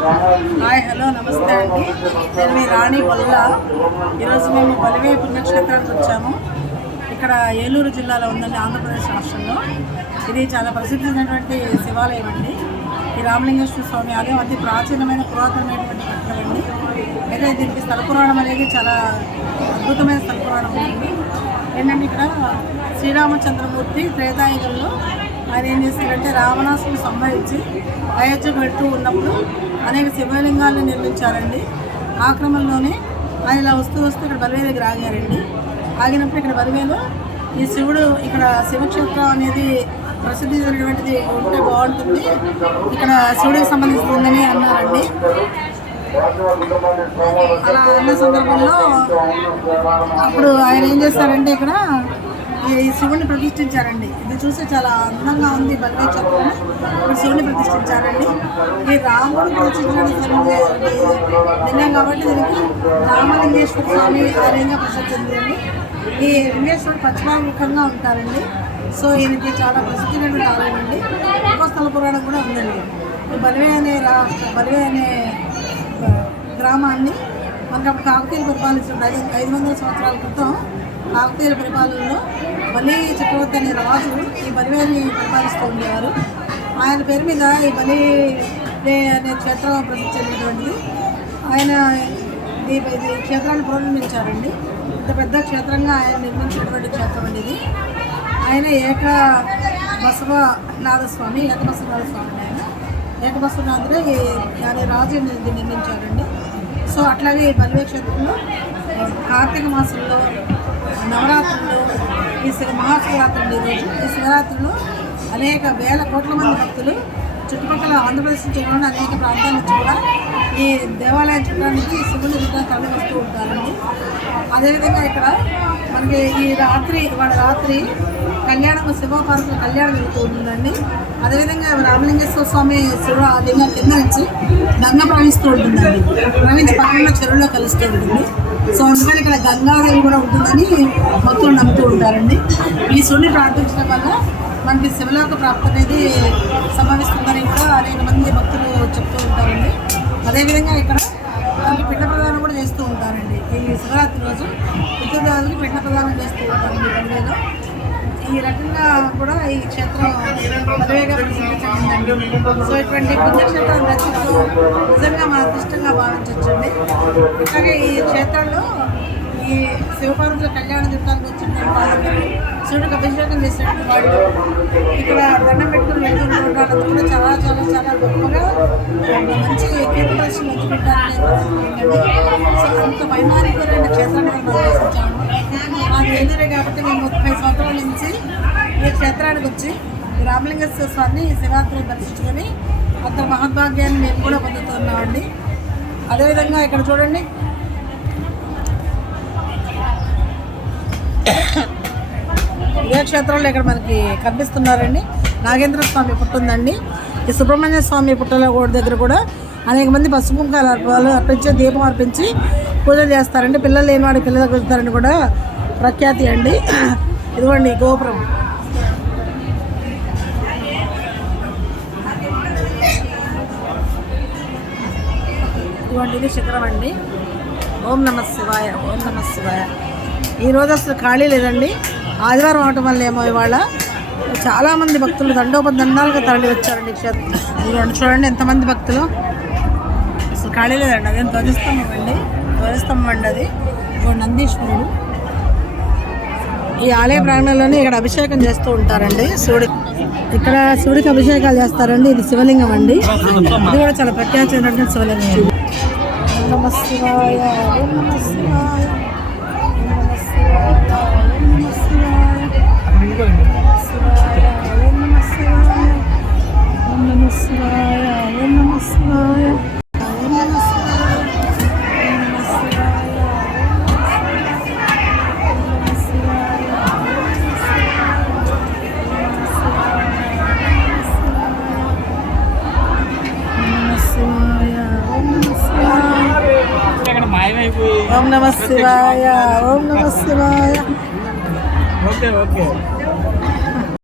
Hi hello నమస్తే అండి. నేను మీ రాణి వల్ల. ఈరోజు మేము బలివే పుణ్యక్షేత్రానికి వచ్చాము. ఇక్కడ ఏలూరు జిల్లాలో ఉందండి, ఆంధ్రప్రదేశ్ రాష్ట్రంలో. ఇది చాలా ప్రసిద్ధమైనటువంటి శివాలయం అండి. ఈ రామలింగేశ్వర స్వామి ఆలయం అతి ప్రాచీనమైన పురాతనమైనటువంటి కట్టడం అండి. అయితే దీనికి స్థల పురాణం అనేది చాలా అద్భుతమైన స్థల పురాణం ఉంది. ఏంటంటే ఇక్కడ శ్రీరామచంద్రమూర్తి త్రేతాయుగంలో ఆయన ఏం చేశారంటే రావణాసుని సంహరించి అయోధ్యకు వెళ్తూ ఉన్నప్పుడు అనేక శివలింగాలను నిర్మించారండి. ఆ క్రమంలోనే ఆయన ఇలా వస్తూ ఇక్కడ బలివే దగ్గర ఆగారండి. ఆగినప్పుడు ఇక్కడ బలివేలో ఈ శివుడు ఇక్కడ శివక్షేత్రం అనేది ప్రసిద్ధి చెందినటువంటిది ఉంటే బాగుంటుంది, ఇక్కడ శివుడికి సంబంధించిందని అన్నారండి. అలా అన్న సందర్భంలో అప్పుడు ఆయన ఏం చేస్తారంటే ఇక్కడ ఈ శివుడిని ప్రతిష్ఠించారండి. ఇది చూసి చాలా అందంగా ఉంది. బలివే క్షేత్రం ఇక్కడ శివుడిని ప్రతిష్ఠించారండి. ఈ రాముడు ప్రతిష్ఠించడం లింగం కాబట్టి దీనికి రామలింగేశ్వర స్వామి ఆలయంగా ప్రసిద్ధి చెందిందండి. ఈ లింగేశ్వరుడు పశ్చిమాముఖంగా ఉంటారండి. సో ఈయనకి చాలా ప్రసిద్ధమైనటువంటి ఆలయం అండి. ఇంకో స్థల పురాణం కూడా ఉందండి. ఈ బలివే అనే గ్రామాన్ని మనకు అప్పుడు కాకతీయులు పరిపాలించిన 500 సంవత్సరాల క్రితం కాకతీయుల పరిపాలనలో బలి చక్రవర్తి అనే రాజు ఈ బలివేని పరిపాలిస్తూ ఉండేవారు. ఆయన పేరు మీద ఈ బలివే అనే క్షేత్రం ప్రసిద్ధి చెందినటువంటిది. ఆయన ఈ క్షేత్రాన్ని పునర్నిర్మించారండి. ఇంత పెద్ద క్షేత్రంగా ఆయన నిర్మించినటువంటి క్షేత్రం అండి ఇది. ఆయన ఏకబసవనాథస్వామి ఆయన ఏకబసవనాథుడే అనే రాజు నిర్మించారండి. సో అట్లాగే ఈ బలివే క్షేత్రంలో కార్తీక మాసంలో నవరాత్రుల్లో ఈ మహాశివరాత్రి రోజు ఈ శివరాత్రిలో అనేక వేల కోట్ల మంది భక్తులు చుట్టుపక్కల ఆంధ్రప్రదేశ్ నుంచి అనేక ప్రాంతాల నుంచి కూడా ఈ దేవాలయం చూడడానికి శివుని చుట్టూ తరలి వస్తూ ఉంటారండి. అదేవిధంగా ఇక్కడ మనకి ఇవాళ రాత్రి కళ్యాణం శివపార్వతుల కళ్యాణం జరుగుతూ ఉంటుందండి. అదేవిధంగా రామలింగేశ్వర స్వామి శివ లింగం కింద నుంచి గంగ ప్రవహిస్తూ ఉంటుందండి. ప్రవహించి పక్కన చెరువులో కలుస్తూ ఉంటుంది. సో అందుకని ఇక్కడ గంగాదేవి కూడా ఉంటుందని భక్తులు నమ్ముతూ ఉంటారండి. ఈ శివుని ప్రార్థించడం వల్ల మనకి శివలోక ప్రాప్తి అనేది సంభవిస్తుందని కూడా అనేక మంది భక్తులు చెప్తూ ఉంటారండి. అదేవిధంగా ఇక్కడ మనకి పిండ ప్రదానం కూడా చేస్తూ ఉంటారండి. ఈ శివరాత్రి రోజు పితృదేవులకి పిండ ప్రదానం చేస్తూ ఉంటారండి బలివేలో. ఈ రకంగా కూడా ఈ క్షేత్రం బలివేగా ప్రసిద్ధి చెందిందండి. సో ఇటువంటి పుణ్యక్షేత్రాన్ని రచించడం నిజంగా మన అదృష్టంగా భావించవచ్చండి. అలాగే ఈ క్షేత్రంలో ఈ శివపార్వతుల కళ్యాణం చుట్టానికి వచ్చినటువంటి వాళ్ళందరూ శివుడికి అభిషేకం చేసినటువంటి వాళ్ళు ఇక్కడ దండం పెట్టుకుని వెళ్తున్న వాళ్ళందరూ కూడా చాలా చాలా చాలా గొప్పగా మంచి కీర్తిపరిచి మంచి పెట్టారని. సో అంత వైమానికమైన క్షేత్రాన్ని మనం దర్శించాము. మాది ఏలూరే కాబట్టి మేము 30 సంవత్సరాల నుంచి ఈ క్షేత్రానికి వచ్చి ఈ రామలింగేశ్వర స్వామిని శివరాత్రిని దర్శించుకొని అంత మహద్భాగ్యాన్ని మేము కూడా పొందుతున్నామండి. అదేవిధంగా ఇక్కడ చూడండి, ఇదే క్షేత్రంలో ఇక్కడ మనకి కనిపిస్తున్నారండి నాగేంద్ర స్వామి పుట్ట ఉందండి. ఈ సుబ్రహ్మణ్య స్వామి పుట్టల దగ్గర కూడా అనేక మంది పసుపు కుంకాలు అర్పించి దీపం అర్పించి పూజలు చేస్తారండి. పిల్లలు లేని వాడి పిల్లలు దగ్గర వెళ్తారని కూడా ప్రఖ్యాతి అండి. ఇదిగోండి గోపురం. ఇదిగోండి ఇది శిఖరం అండి. ఓం నమః శివాయ, ఓం నమః శివాయ. ఈరోజు అసలు ఖాళీ లేదండి. ఆదివారం అవటం వల్ల ఏమో ఇవాళ చాలామంది భక్తులు దండోపదండాలుగా తరలి వచ్చారండి క్షేత్రం. ఇదిగోండి చూడండి ఎంతమంది భక్తులు. అసలు ఖాళీ లేదండి. అదేం ధ్వజస్తంభం అండి అది. నందీశ్వరుడు. ఈ ఆలయ ప్రాంగణంలోనే ఇక్కడ అభిషేకం చేస్తూ ఉంటారండి శివుడి. ఇక్కడ శివుడికి అభిషేకాలు చేస్తారండి. ఇది శివలింగం అండి. ఇది కూడా చాలా ప్రఖ్యాతమైనటువంటి శివలింగం. ఓం నమః శివాయ, ఓం నమః శివాయ, ఓం నమః శివాయ, ఓం నమః శివాయ, ఓం నమః శివాయ, ఓం నమః శివాయ, ఓం నమః శివాయ. ఓం నమః శివాయ, ఓం నమః శివాయ. Okay okay.